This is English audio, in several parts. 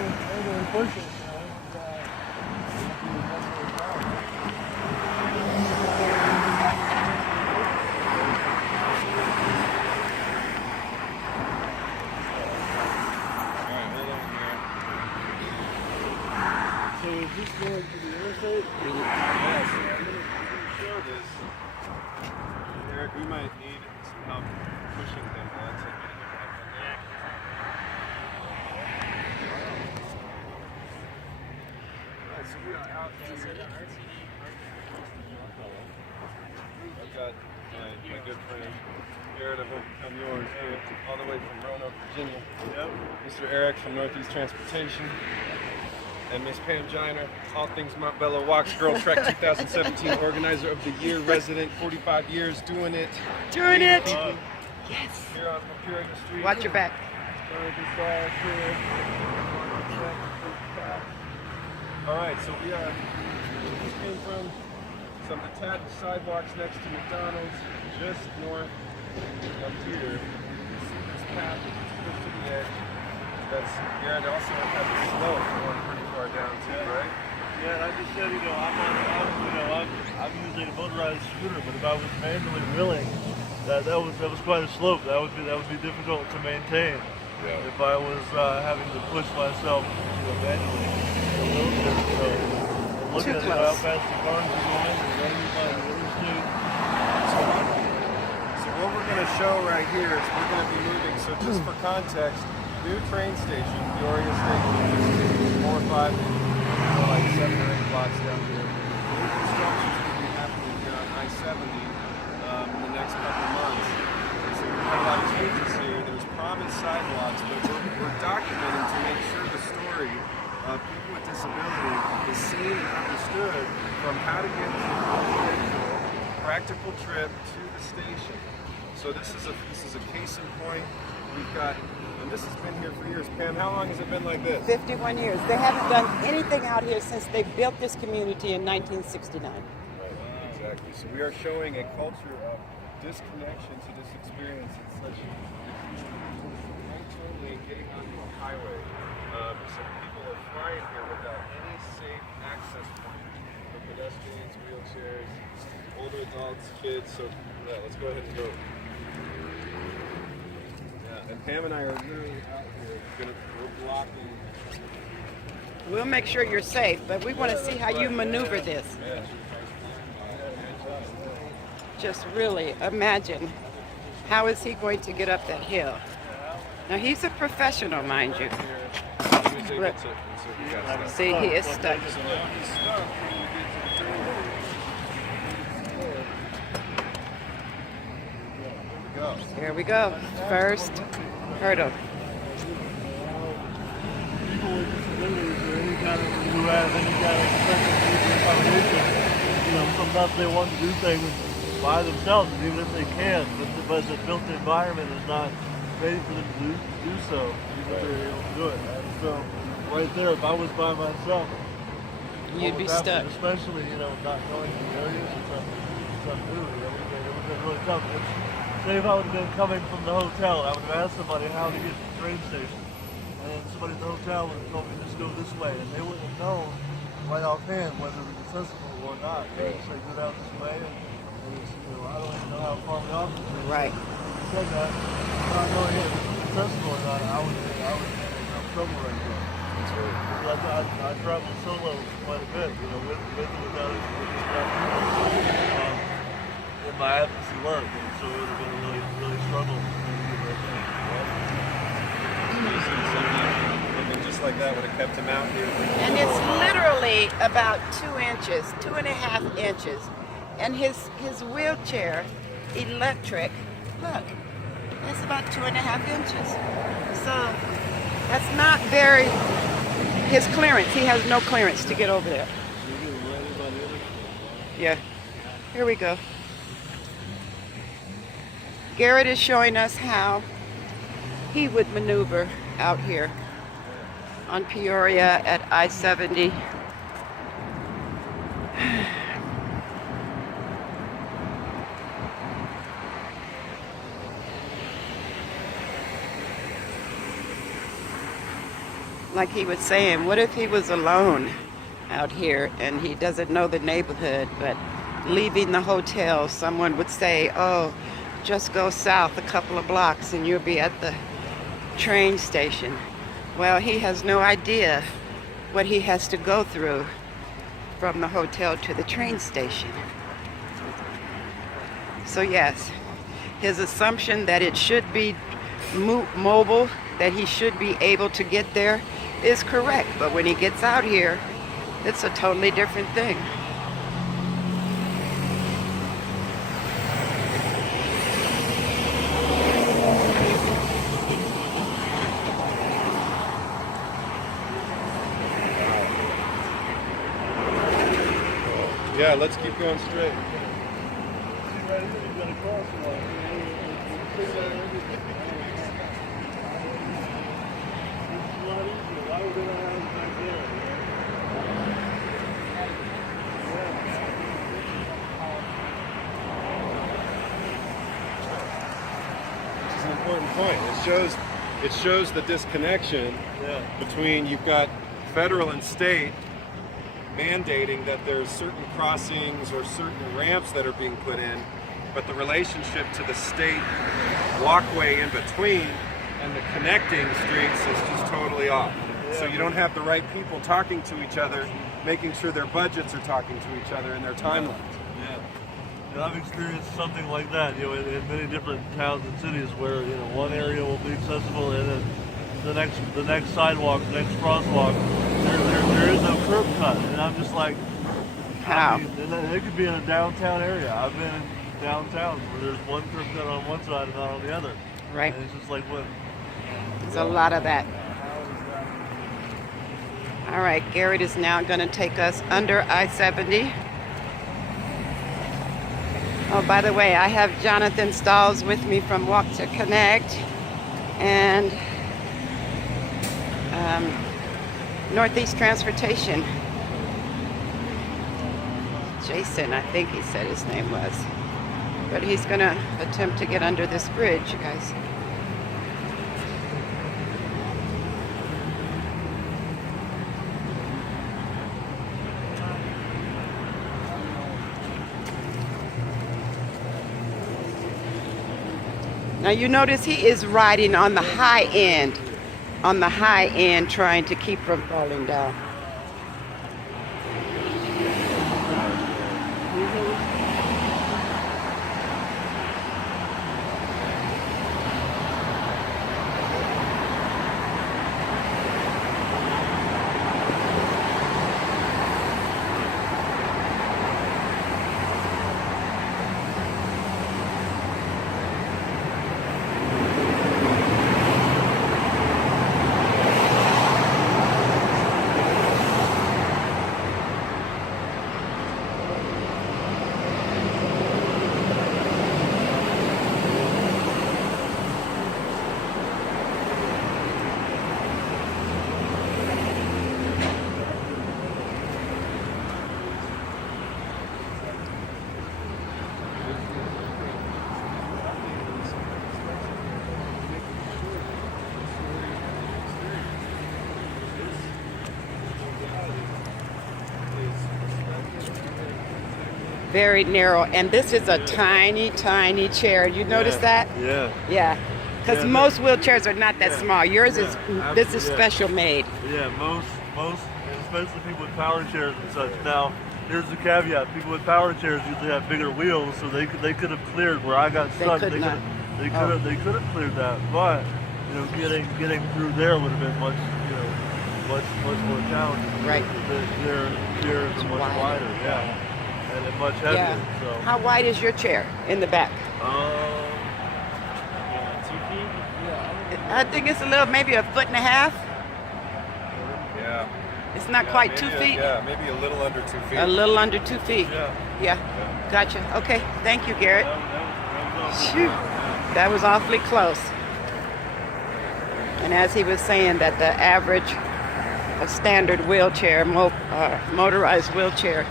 was able to push it, So is this going to the interstate? Yes, I'm going to show this. Eric, we might need some help pushing them. That's a bit of a back. Alright, so we are out here. I've got my good friend Garrett, I hope I'm yours here, all the way from Roanoke, Virginia. Yep. Mr. Eric from Northeast Transportation. And Miss Pam Jiner, All Things Montbello Walks, GirlTrek 2017 Organizer of the Year, resident, 45 years doing it. Doing it! Yes. Here on Peoria Street. Watch your back. All right, so we just came from some detached sidewalks next to McDonald's, just north of here. This path is pushed to the edge. That's Garrett also has a slope going pretty far down too, right? Yeah, and I just said, I'm using a motorized scooter, but if I was manually wheeling, that was quite a slope. That would be difficult to maintain. Yeah. If I was having to push myself manually in a wheelchair. So looking at how fast the cars are going and running by the interstate. So what we're going to show right here is we're going to be moving. So just for context. New train station, Peoria Station, just 4 or 5, like 7 or 8 blocks down here. New construction is going to be happening here on I-70 in the next couple of months. So we've got a lot of changes here. There's promised sidewalks, but we're documenting to make sure the story of people with disability is seen and understood from how to get to a practical trip to the station. So this is a case in point. We've got. And this has been here for years. Pam, how long has it been like this? 51 years. They haven't done anything out here since they built this community in 1969. Right, exactly. So we are showing a culture of disconnection to this experience in such totally getting onto a highway. So people are flying here without any safe access point for pedestrians, wheelchairs, older adults, kids. So yeah, let's go ahead and go. And Pam and I are literally out here. We're blocking. We'll make sure you're safe, but we want to see how you maneuver this. Just really imagine, how is he going to get up that hill? Now he's a professional, mind you. Look, see, he is stuck. Here we go. First hurdle. People with disabilities or who have any kind of special accommodation, sometimes they want to do things by themselves, even if they can, but the built environment is not ready for them to do so, even if they're able to do it. And so, right there, if I was by myself, you'd be stuck. Especially, not knowing the areas, it's new. It would have been really tough. Say if I would have been coming from the hotel, I would have asked somebody how to get to the train station. And somebody at the hotel would have told me just go this way. And they wouldn't have known right offhand whether it was accessible or not. They would say go down this way. And it's, I don't even know how far the office is. Right. Said that, not knowing if it was accessible or not, I would have trouble right there. That's right. I travel solo quite a bit, with or without in my advocacy work, and so it would have been a really struggle. Something just like that would have kept him out here. And it's literally about 2 inches, 2.5 inches. And his wheelchair, electric, look, that's about 2.5 inches. So that's not very, his clearance, he has no clearance to get over there. Yeah, here we go. Garrett is showing us how he would maneuver out here on Peoria at I-70. like he was saying, what if he was alone out here and he doesn't know the neighborhood, but leaving the hotel, someone would say, oh, just go south a couple of blocks and you'll be at the train station. Well, he has no idea what he has to go through from the hotel to the train station. So yes, his assumption that it should be mobile, that he should be able to get there, is correct. But when he gets out here, it's a totally different thing. Yeah, let's keep going straight. This is an important point. It shows the disconnection between, you've got federal and state mandating that there's certain crossings or certain ramps that are being put in, but the relationship to the state walkway in between and the connecting streets is just totally off. So you don't have the right people talking to each other, making sure their budgets are talking to each other and their timelines. And I've experienced something like that, in many different towns and cities where, one area will be accessible and then the next sidewalk, the next crosswalk, there is no curb cut, and I'm just like, how? And it could be in a downtown area. I've been in downtown where there's one curb cut on one side and not on the other. Right. And it's just like, what? There's a lot of that. All right, Garrett is now going to take us under I-70. Oh, by the way, I have Jonathon Stalls with me from Walk to Connect, and Northeast Transportation. Jason, I think he said his name was. But he's going to attempt to get under this bridge, you guys. Now you notice he is riding on the high end. On the high end, trying to keep from falling down. Very narrow, and this is a tiny, tiny chair. You notice that? Yeah. Yeah. Because most wheelchairs are not that small. Yours is, this is special made. Yeah, most, and especially people with power chairs and such. Now, here's the caveat: people with power chairs usually have bigger wheels, so they could have cleared where I got stuck. They could have cleared that, but getting through there would have been much more challenging. Right. Their chairs are much wider. Yeah. And much heavier. Yeah. So. How wide is your chair in the back? 2 feet? Yeah. I think it's maybe a foot and a half. Yeah. It's not quite 2 feet. Yeah, maybe a little under 2 feet. A little under 2 feet. Yeah. Gotcha. Okay. Thank you, Garrett. Phew. That was awfully close. And as he was saying, that the average standard wheelchair, motorized wheelchair,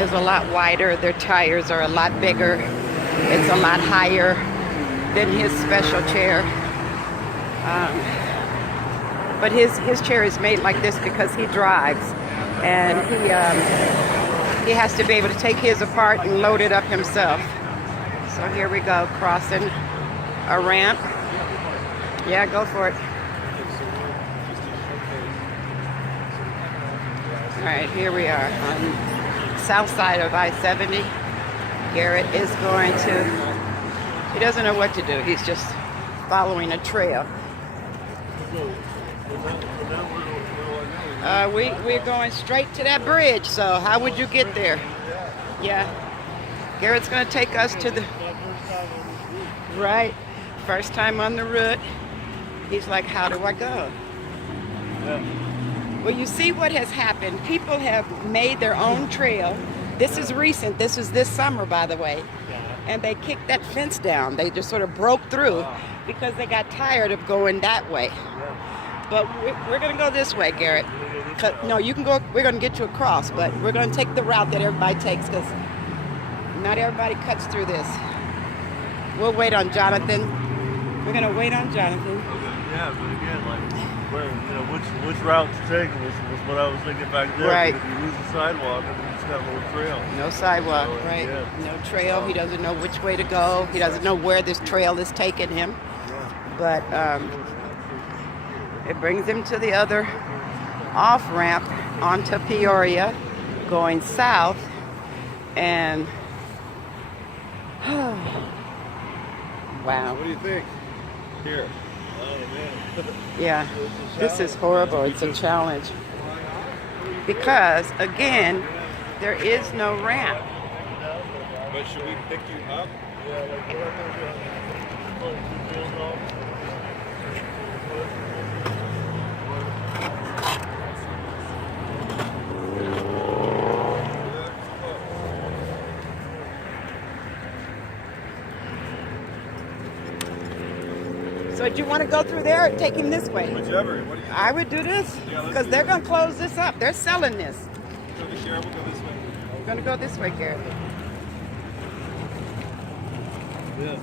is a lot wider. Their tires are a lot bigger. It's a lot higher than his special chair. but his chair is made like this because he drives, and he has to be able to take his apart and load it up himself. So here we go, crossing a ramp. Yeah, go for it. All right, here we are on the south side of I-70. Garrett is going to, he doesn't know what to do. He's just following a trail. We're going straight to that bridge, so how would you get there? Yeah. Garrett's going to take us to the, right, first time on the route. He's like, how do I go? Well, you see what has happened. People have made their own trail. This is recent. This was this summer, by the way. And they kicked that fence down. They just sort of broke through because they got tired of going that way. But we're going to go this way, Garrett. No, you can go. We're going to get you across, but we're going to take the route that everybody takes because not everybody cuts through this. We'll wait on Jonathon. We're going to wait on Jonathon. Yeah, but again, like, where, you know, which route to take was what I was thinking back there. Right. If you lose the sidewalk, and you just got a little trail. No sidewalk, So, right? yeah. No trail. He doesn't know which way to go. He doesn't know where this trail is taking him. But it brings him to the other off-ramp onto Peoria, going south. And wow. What do you think? Here. Oh, man. Yeah, this is horrible. It's a challenge. Because, again, there is no ramp. But should we pick you up? Yeah, like, what I'm going to do, pull 2 wheels off. So do you want to go through there or take him this way? Whichever. What do you think? I would do this Yeah, let's because do they're that. going to close this up. They're selling this. So the sheriff will go this way. We're going to go this way, Garrett. Yeah.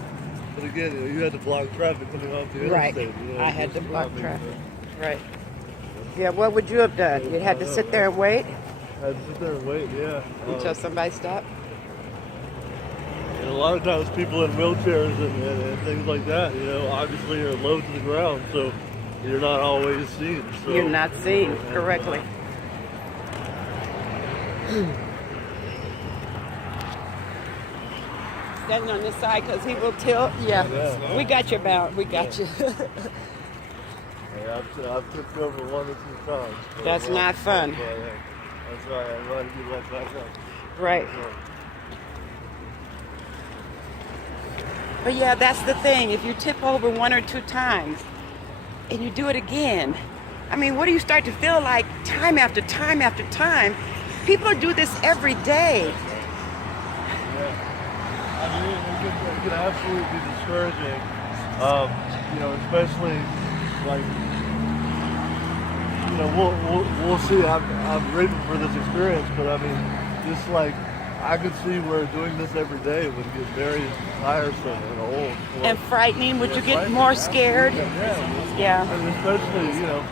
But again, you know, you had to block traffic coming off the Right. interstate. You know, I had to just block stopping, traffic. Right. Yeah, what would you have done? You'd had to sit there and wait I had to sit there and wait, yeah. until somebody stopped? And a lot of times people in wheelchairs and things like that, you know, obviously are low to the ground, so you're not always seen. So, You're not seen correctly. Standing on this side because he will tilt. Yeah. Yeah. We got your bound. We got you. Yeah, I've tripped over 1 or 2 times. So, That's not fun. But, that's right, I'm trying to get that back up. Right. So, But yeah, that's the thing. If you tip over 1 or 2 times and you do it again, I mean, what do you start to feel like time after time after time? People do this every day. I mean, it can absolutely be discouraging. You know, especially like, you know, we'll see. I'm grateful for this experience, but I mean, just like I could see where doing this every day would get very tiresome and old. And frightening. Would you get frightening, more scared? Yeah. Yeah. And especially, you know,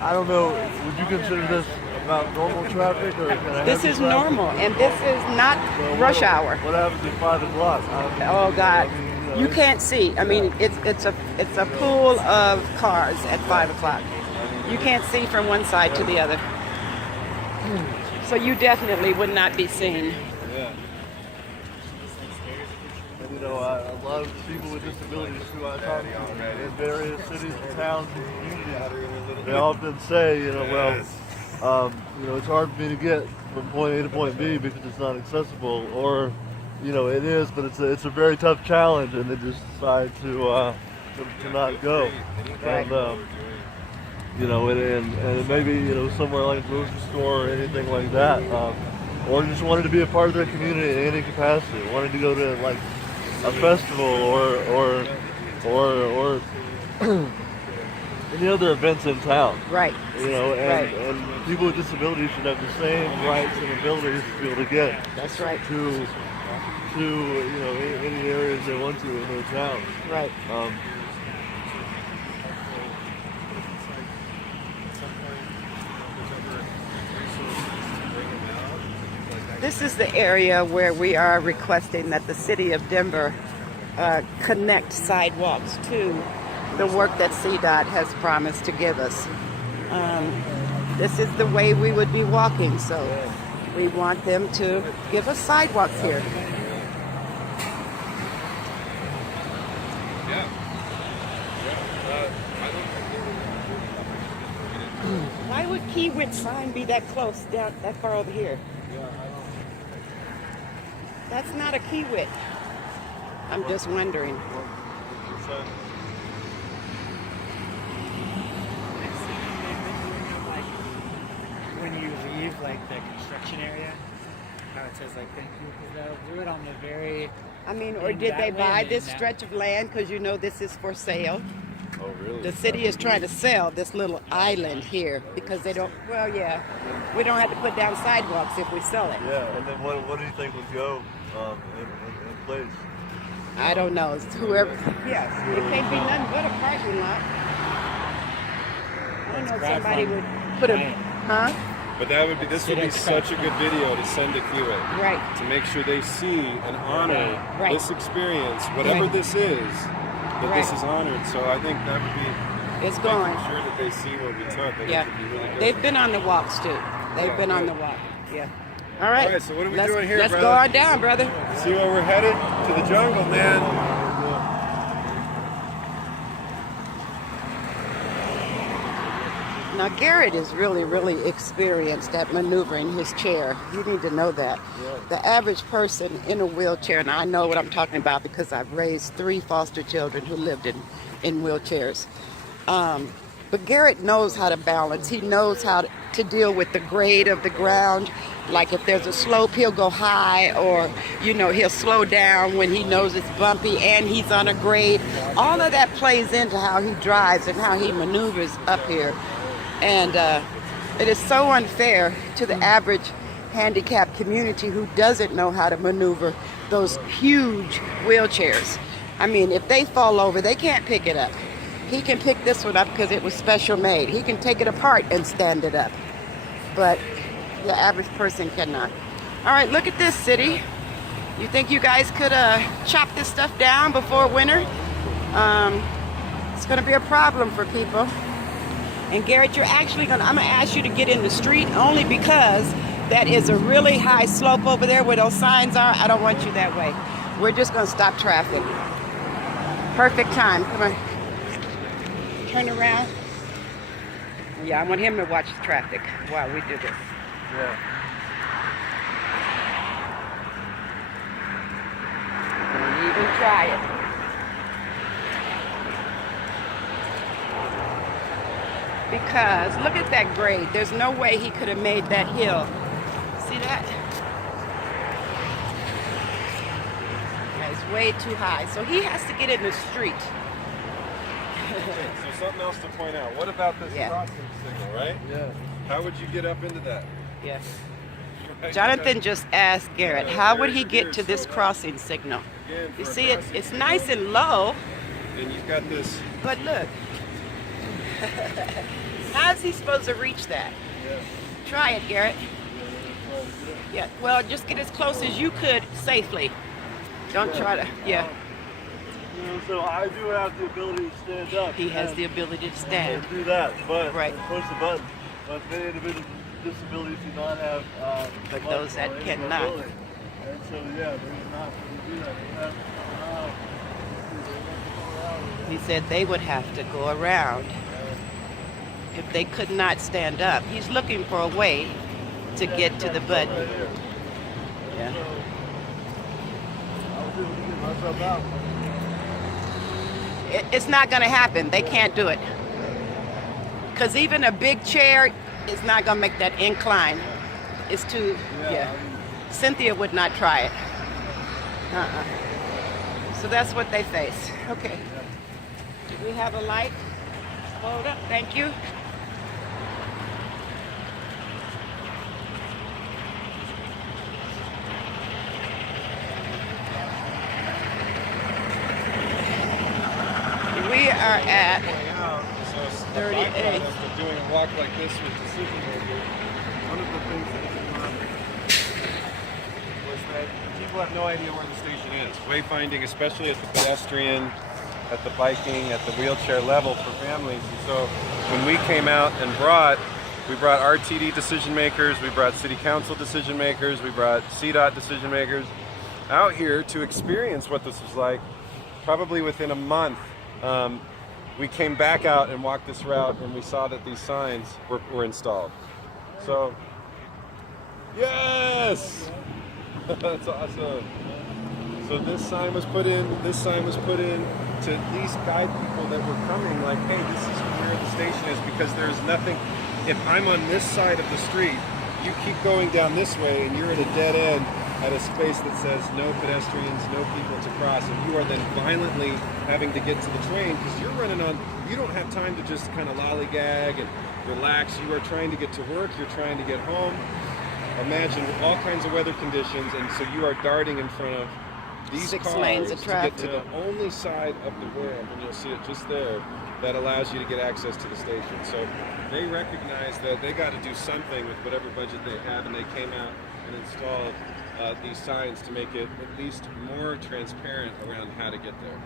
I don't know. Would you consider this about normal traffic or kind of This heavy is traffic? normal, and this is not So rush hour. What happens at 5 o'clock? Oh God, I mean, you know, you can't see. I mean, it's a pool of cars at 5 o'clock. You can't see from one side to the other. So you definitely would not be seen. Yeah. And you know, a lot of people with disabilities who I talk to in various cities and towns and communities, they often say, you know, well, you know, it's hard for me to get from point A to point B because it's not accessible, or, you know, it is, but it's a very tough challenge, and they just decide to not go. Right. And, you know, and maybe, you know, somewhere like a grocery store or anything like that, or just wanted to be a part of their community in any capacity, wanted to go to like a festival or any other events in town. Right. You know, Right. and people with disabilities should have the same rights and abilities to be able to get That's right. to you know, any areas they want to in their town. Right. This is the area where we are requesting that the city of Denver connect sidewalks to the work that CDOT has promised to give us. This is the way we would be walking, so we want them to give us sidewalks here. Why would Kiewit sign be that close down that far over here? That's not a Kiewit. I'm just wondering. When you leave like the construction area, how it says like thank you, because they'll do it on the very. I mean, or did they buy this stretch of land because you know this is for sale? Oh, really? The city is trying to sell this little island here because they don't. Well, yeah, we don't have to put down sidewalks if we sell it. Yeah, and then what do you think would go in place? I don't know. It's whoever. Yes, it can't be nothing but a parking lot. I don't know if somebody would put a. Huh? But that would be, this would be such a good video to send to Kiewit. Right. To make sure they see and honor this experience, whatever this is, that this is honored. So I think that would be It's going. making sure that they see what we took. I think would be really good. They've been on the walks too. They've been on the walk. Yeah. All right. All right, so what are we let's, doing here, let's brother? go on down, brother. See where we're headed? To the jungle, man. Now, Garrett is really, really experienced at maneuvering his chair. You need to know that. The average person in a wheelchair, and I know what I'm talking about because I've raised 3 foster children who lived in wheelchairs. But Garrett knows how to balance. He knows how to deal with the grade of the ground. Like if there's a slope, he'll go high, or, you know, he'll slow down when he knows it's bumpy and he's on a grade. All of that plays into how he drives and how he maneuvers up here. And it is so unfair to the average handicapped community who doesn't know how to maneuver those huge wheelchairs. I mean, if they fall over, they can't pick it up. He can pick this one up because it was special made. He can take it apart and stand it up. But the average person cannot. All right, look at this city. You think you guys could chop this stuff down before winter? It's going to be a problem for people. And Garrett, you're actually I'm gonna ask you to get in the street only because that is a really high slope over there where those signs are. I don't want you that way. We're just gonna stop traffic. Perfect time. Come on. Turn around. Yeah, I want him to watch the traffic while we do this. Yeah. Don't even try it. Because look at that grade. There's no way he could have made that hill. See that? Yeah, it's way too high. So he has to get in the street. So something else to point out. What about this crossing signal, right? Yeah. How would you get up into that? Yes. Right? Jonathan just asked Garrett, how would he get to this crossing signal? Again, You for a see, crossing it's signal, nice and low, and you've got this. but look. How's he supposed to reach that? Yeah. Try it, Garrett. Yeah, well, just get as close as you could safely. Don't try to, yeah. You know, so I do have the ability to stand up. He has the ability to stand. And do that, but Right. push the button. But many individuals with disabilities do not have. But much those that or any cannot. ability. And so, yeah, they're not going to do that. They have to go around. He said they would have to go around if they could not stand up. He's looking for a way to get to the button. Right here. Yeah. So, I was able to get myself out. It's not going to happen. They can't do it. Because even a big chair is not going to make that incline. It's too, yeah. Cynthia would not try it. So that's what they face. Okay. Do we have a light? Hold up. Thank you. We are at 38th. After doing a walk like this with the supermarket, one of the things that came up that people have no idea where the station is. Wayfinding, especially at the pedestrian, at the biking, at the wheelchair level for families. And so when we came out and we brought RTD decision makers, we brought city council decision makers, we brought CDOT decision makers out here to experience what this was like. Probably within a month, we came back out and walked this route, and we saw that these signs were installed. So, yes! That's awesome. So this sign was put in. This sign was put in to at least guide people that were coming, like, hey, this is where the station is, because there's nothing. If I'm on this side of the street, you keep going down this way, and you're at a dead end at a space that says no pedestrians, no people to cross, and you are then violently having to get to the train because you're running on. You don't have time to just kind of lollygag and relax. You are trying to get to work. You're trying to get home. Imagine all kinds of weather conditions, and so you are darting in front of these 6 cars lanes of to traffic. get to the only side of the ramp, and you'll see it just there, that allows you to get access to the station. So they recognize that they got to do something with whatever budget they have, and they came out and installed these signs to make it at least more transparent around how to get there.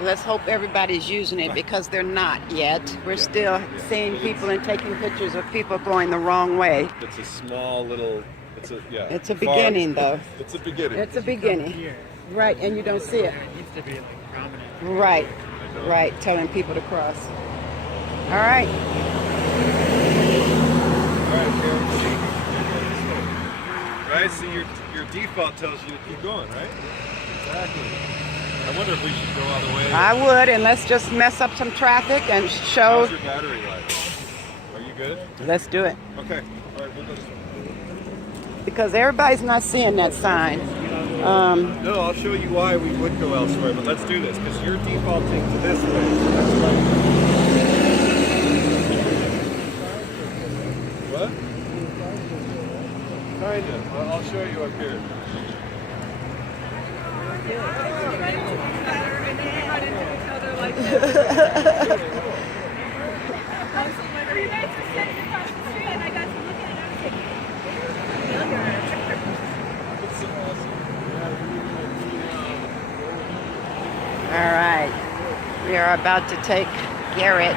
Let's hope everybody's using it because they're not yet. We're still seeing people and taking pictures of people going the wrong way. It's a small little. It's a beginning, though. It's a beginning. It's a beginning. Here. Right, and you don't see it. It needs to be like prominent. Right, telling people to cross. All right. Right, so your default tells you to keep going, right? Exactly. I wonder if we should go all the way. I would, and let's just mess up some traffic and show. How's your battery life? Are you good? Let's do it. Okay. All right, we'll go this way. Because everybody's not seeing that sign. No, I'll show you why we would go elsewhere, but let's do this, because you're defaulting to this way. So that's right. What? Kind of. Well, I'll show you up here. All right. We are about to take Garrett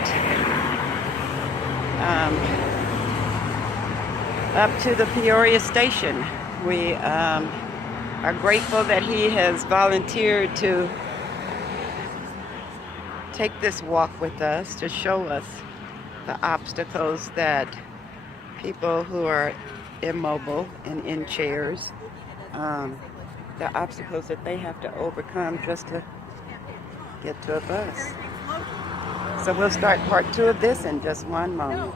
up to the Peoria Station. We are grateful that he has volunteered to take this walk with us to show us the obstacles that people who are immobile and in chairs, the obstacles that they have to overcome just to get to a bus. So we'll start part 2 of this in just one moment.